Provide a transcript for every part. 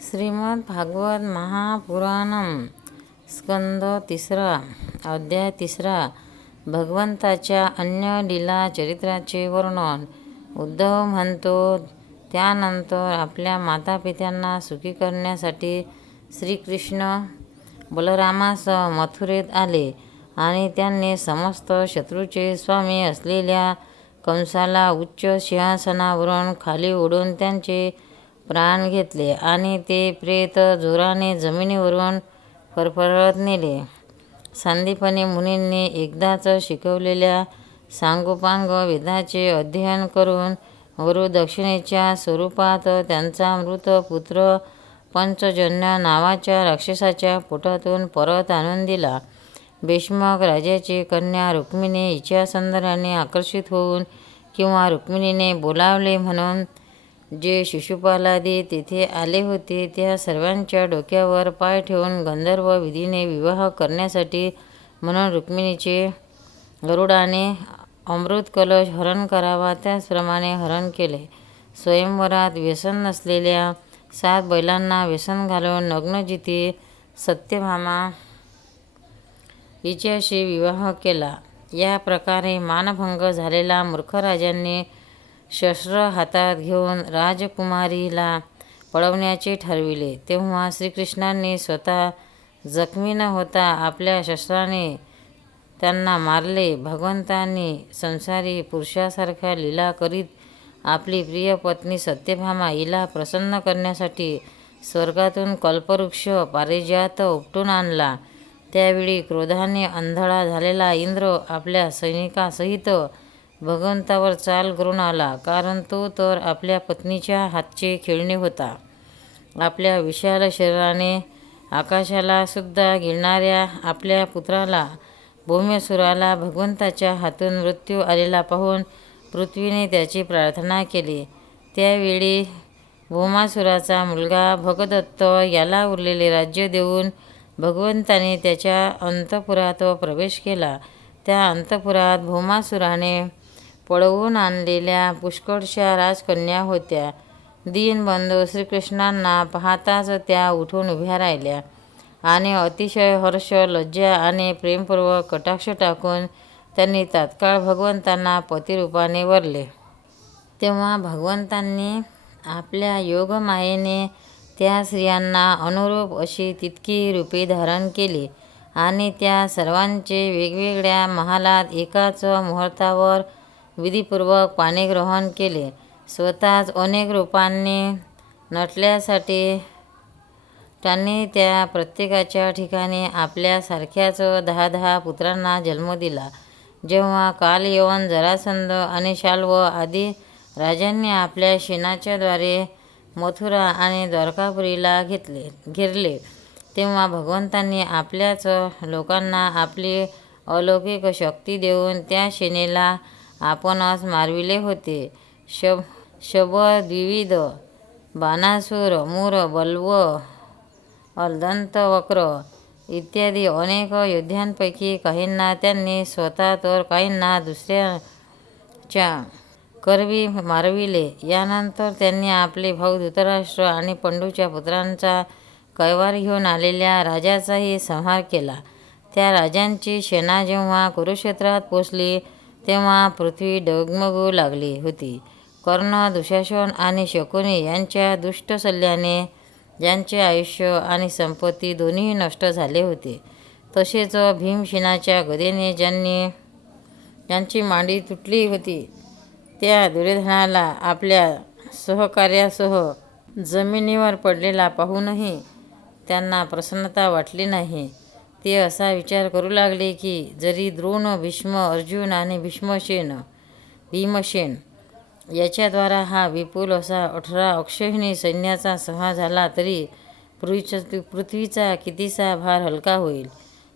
श्रीमद भागवत महापुराणम स्कंद तिसरा अध्याय तिसरा भगवंताच्या अन्य लीला चरित्राचे वर्णन. उद्धव म्हणतो त्यानंतर आपल्या मातापित्यांना सुखी करण्यासाठी श्रीकृष्ण बलरामासह मथुरेत आले आणि त्यांनी समस्त शत्रूचे स्वामी असलेल्या कंसाला उच्च सिंहासनावरून खाली ओढून त्यांचे प्राण घेतले आणि ते प्रेत जोराने जमिनीवरून फरफरत नेले. सांदीपनी मुनींनी एकदाच शिकवलेल्या सांगोपांग वेदाचे अध्ययन करून गुरुदक्षिणेच्या स्वरूपात त्यांचा मृत पुत्र पंचजन्य नावाच्या राक्षसाच्या पोटातून परत आणून दिला. भीष्मक राजाची कन्या रुक्मिणी हिच्या संदर्भाने आकर्षित होऊन किंवा रुक्मिणीने बोलावले म्हणून जे शिशुपालादी तेथे आले होते त्या सर्वांच्या डोक्यावर पाय ठेवून गंधर्व विधीने विवाह करण्यासाठी म्हणून रुक्मिणीचे गरुडाने अमृतकलश हरण करावा त्याचप्रमाणे हरण केले. स्वयंवरात व्यसन नसलेल्या सात बैलांना व्यसन घालून नग्नजिती सत्यभामा हिच्याशी विवाह केला. या प्रकारे मानभंग झालेला मूर्ख राजांनी शस्त्र हातात घेऊन राजकुमारीला पळवण्याचे ठरविले. तेव्हा श्रीकृष्णांनी स्वतः जखमी न होता आपल्या शस्त्राने त्यांना मारले. भगवंतांनी संसारी पुरुषासारख्या लीला करीत आपली प्रिय पत्नी सत्यभामा हिला प्रसन्न करण्यासाठी स्वर्गातून कल्पवृक्ष पारिजात उपटून आणला. त्यावेळी क्रोधाने आंधळा झालेला इंद्र आपल्या सैनिकासहित भगवंतावर चाल करून आला, कारण तो तर आपल्या पत्नीच्या हातचे खेळणे होता. आपल्या विशाल शरीराने आकाशाला सुद्धा गिळणाऱ्या आपल्या पुत्राला भौमासुराला भगवंताच्या हातून मृत्यू आलेला पाहून पृथ्वीने त्याची प्रार्थना केली. त्यावेळी भौमासुराचा मुलगा भगदत्त याला उरलेले राज्य देऊन भगवंताने त्याच्या अंतपुरात प्रवेश केला. त्या अंतपुरात भौमासुराने पळवून आणलेल्या पुष्कळशा राजकन्या होत्या. दीनबंधू श्रीकृष्णांना पाहताच त्या उठून उभ्या राहिल्या आणि अतिशय हर्ष, लज्जा आणि प्रेमपूर्वक कटाक्ष टाकून त्यांनी तात्काळ भगवंतांना पतिरूपाने वरले. तेव्हा भगवंतांनी आपल्या योगमायेने त्या स्त्रियांना अनुरूप अशी तितकी रूपे धारण केली आणि त्या सर्वांचे वेगवेगळ्या महालात एकाच मुहूर्तावर विधीपूर्वक पाणीग्रहण केले. स्वतःच अनेक रूपांनी नटल्यासाठी त्यांनी त्या प्रत्येकाच्या ठिकाणी आपल्यासारख्याच दहा दहा पुत्रांना जन्म दिला. जेव्हा काल कालयवन, जरासंध आणि शाल्व आदी राजांनी आपल्या सैन्याच्या द्वारे मथुरा आणि द्वारकापुरीला घेतले घेरले, तेव्हा भगवंतांनी आपल्याच लोकांना आपली अलौकिक शक्ती देऊन त्या शेणेला आपणच मारविले होते. शब शब द्विविध बाणासूर मूर, बल्व, अलदंतवक्र इत्यादी अनेक योद्ध्यांपैकी काहींना त्यांनी स्वतः तर काहींना दुसऱ्याच्या करवी मारविले. यानंतर त्यांनी आपले भाऊ धृतराष्ट्र आणि पंडूच्या पुत्रांचा कैवार घेऊन आलेल्या राजाचाही संहार केला. त्या राजांची सेना जेव्हा कुरुक्षेत्रात पोचली तेव्हा पृथ्वी डगमगू लागली होती. कर्ण, दुशासन आणि शकुनी यांच्या दुष्ट सल्ल्याने ज्यांचे आयुष्य आणि संपत्ती दोन्हीही नष्ट झाले होते, तसेच भीमसेनाच्या गदेने ज्यांची मांडी तुटली होती त्या दुर्योधनाला आपल्या सहकार्यासह जमिनीवर पडलेला पाहूनही त्यांना प्रसन्नता वाटली नाही. ते असा विचार करू लागले की, जरी द्रोण, भीष्म, अर्जुन आणि भीष्मसेन भीमसेन याच्याद्वारा हा विपुल असा अठरा अक्षहिणी सैन्याचा सहा झाला तरी पृथ्वीचा कितीसा भार हलका होईल.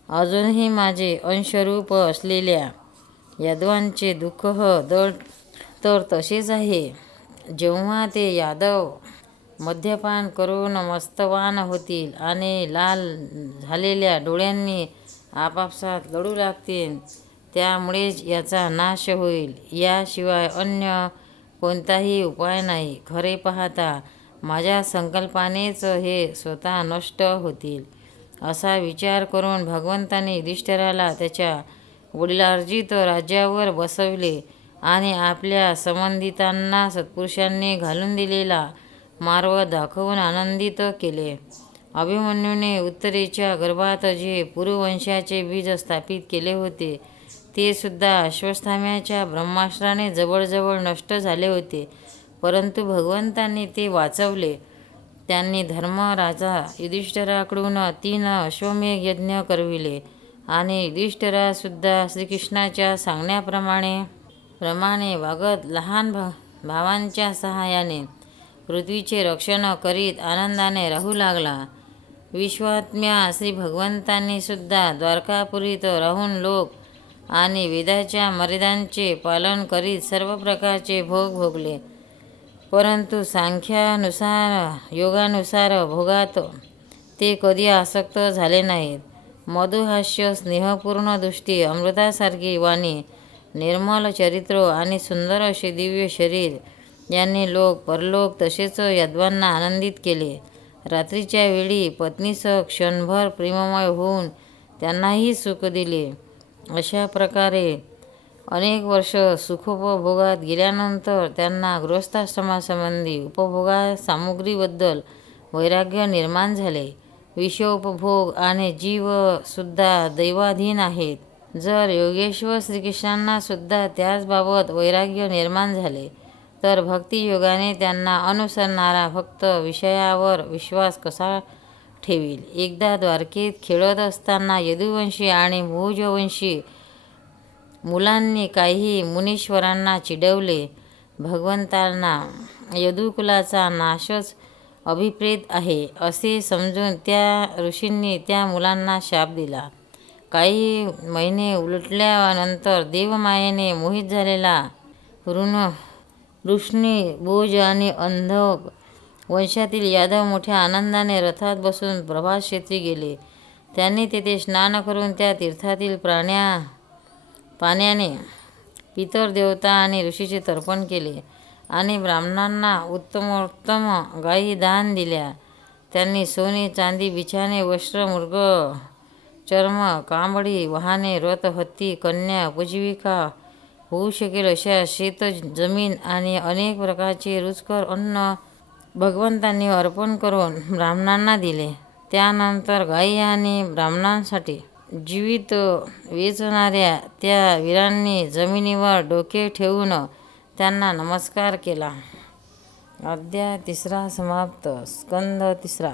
अजूनही माझे अंशरूप असलेल्या यादवांचे दुःख तर तसेच आहे. जेव्हा ते यादव मद्यपान करून मस्तवान होतील आणि लाल झालेल्या डोळ्यांनी आपापसात लढू लागतील, त्यामुळेच याचा नाश होईल. याशिवाय अन्य कोणताही उपाय नाही. खरे पाहता माझ्या संकल्पानेच हे स्वतः नष्ट होतील असा विचार करून भगवंताने युधिष्ठिराला त्याच्या वडिलार्जित राज्यावर बसवले आणि आपल्या संबंधितांना सत्पुरुषांनी घालून दिलेला मार्ग दाखवून आनंदित केले. अभिमन्यूने उत्तरेच्या गर्भात जे पुरुवंशाचे बीज स्थापित केले होते ते सुद्धा अश्वत्थाम्याच्या ब्रह्मास्त्राने जवळजवळ नष्ट झाले होते. परंतु भगवंतांनी ते वाचवले. त्यांनी धर्मराजा युधिष्ठिराकडून तीन अश्वमेघ यज्ञ करविले आणि युधिष्ठिरासुद्धा श्रीकृष्णाच्या सांगण्याप्रमाणे प्रमाणे वागत लहान भा भावांच्या सहाय्याने पृथ्वीचे रक्षण करीत आनंदाने राहू लागला. विश्वात्म्या श्री भगवंतांनी सुद्धा द्वारकापुरीत राहून लोक आणि वेदाच्या मर्यादांचे पालन करीत सर्व प्रकारचे भोग भोगले. परंतु सांख्यानुसार योगानुसार भोगात ते कधी आसक्त झाले नाहीत. मधुहास्य स्नेहपूर्ण दृष्टी अमृतासारखी वाणी निर्मल चरित्र आणि सुंदर असे दिव्य शरीर याने लोक परलोक तसेच यादवांना आनंदित केले. रात्रीच्या वेळी पत्नीसह क्षणभर प्रेममय होऊन त्यांनाही सुख दिले. अशा प्रकारे अनेक वर्ष सुखोपभोगात गेल्यानंतर त्यांना गृहस्थाश्रमासंबंधी उपभोगा सामुग्रीबद्दल वैराग्य निर्माण झाले. विषयोपभोग आणि जीवसुद्धा दैवाधीन आहेत. जर योगेश्वर श्रीकृष्णांनासुद्धा त्याचबाबत वैराग्य निर्माण झाले तर भक्तियोगाने त्यांना अनुसरणारा भक्त विषयावर विश्वास कसा ठेवील? एकदा द्वारकेत खेळत असताना यदुवंशी आणि भोजवंशी मुलांनी काही मुनीश्वरांना चिडवले. भगवंतांना यदुकुलाचा नाशच अभिप्रेत आहे असे समजून त्या ऋषींनी त्या मुलांना शाप दिला. काही महिने उलटल्यानंतर देवमायेने मोहित झालेला ऋण ऋष्णी बोज आणि अंधक वंशातील यादव मोठ्या आनंदाने रथात बसून प्रभात क्षेत्री गेले. त्यांनी तेथे स्नान करून त्या तीर्थातील प्राण्या पाण्याने पितर देवता आणि ऋषीचे तर्पण केले आणि ब्राह्मणांना उत्तमोत्तम गायी दान दिल्या. त्यांनी सोने चांदी बिछाने वस्त्र मृग चर्म कांबडी वाहने रथ हत्ती कन्या उपजीविका होऊ शकेल अशा शेत जमीन आणि अनेक प्रकारचे रुचकर अन्न भगवंतांनी अर्पण करून ब्राह्मणांना दिले. त्यानंतर गायी आणि ब्राह्मणांसाठी जीवित वेचणाऱ्या त्या वीरांनी जमिनीवर डोके ठेवून त्यांना नमस्कार केला. अध्याय तिसरा समाप्त. स्कंद तिसरा.